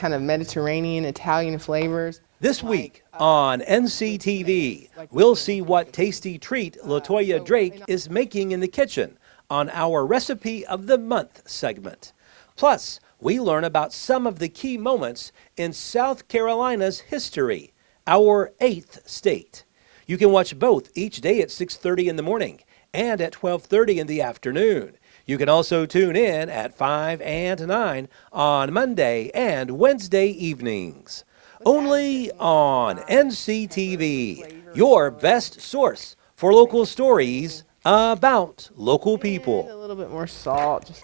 kind of Mediterranean, Italian flavors. This week on NCTV, we'll see what tasty treat LaToya Drake is making in the kitchen on our Recipe of the Month segment. Plus, we learn about some of the key moments in South Carolina's history, our 8th state. You can watch both each day at 6:30 in the morning and at 12:30 in the afternoon. You can also tune in at 5 and 9 on Monday and Wednesday evenings. Only on NCTV, your best source for local stories about local people. A little bit more salt.